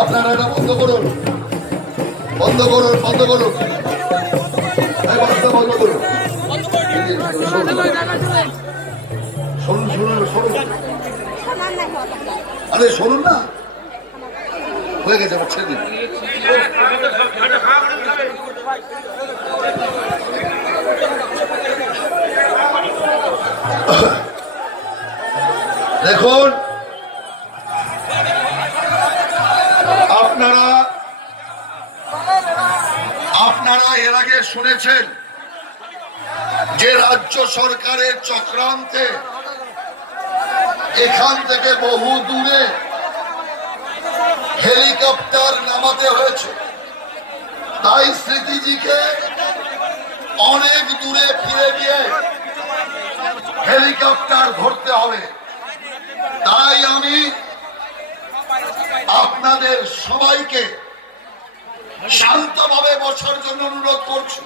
আপনারা এটা বন্ধ করুন, বন্ধ করুন, বন্ধ করুন, বন্ধ করুন। শুনুন শুনুন শুনুন, আরে শুনুন না, হয়ে গেছে ছেড়ে দিন। দেখুন আপনারা এর আগে শুনেছেন যে রাজ্য সরকারের চক্রান্তে এখান থেকে বহু দূরে হেলিকপ্টার নামাতে হয়েছে, তাই স্মৃতিজিকে অনেক দূরে ফিরে গিয়ে হেলিকপ্টার ধরতে হবে। তাই আমি আপনাদের সবাইকে শান্তভাবে বসার জন্য অনুরোধ করছি।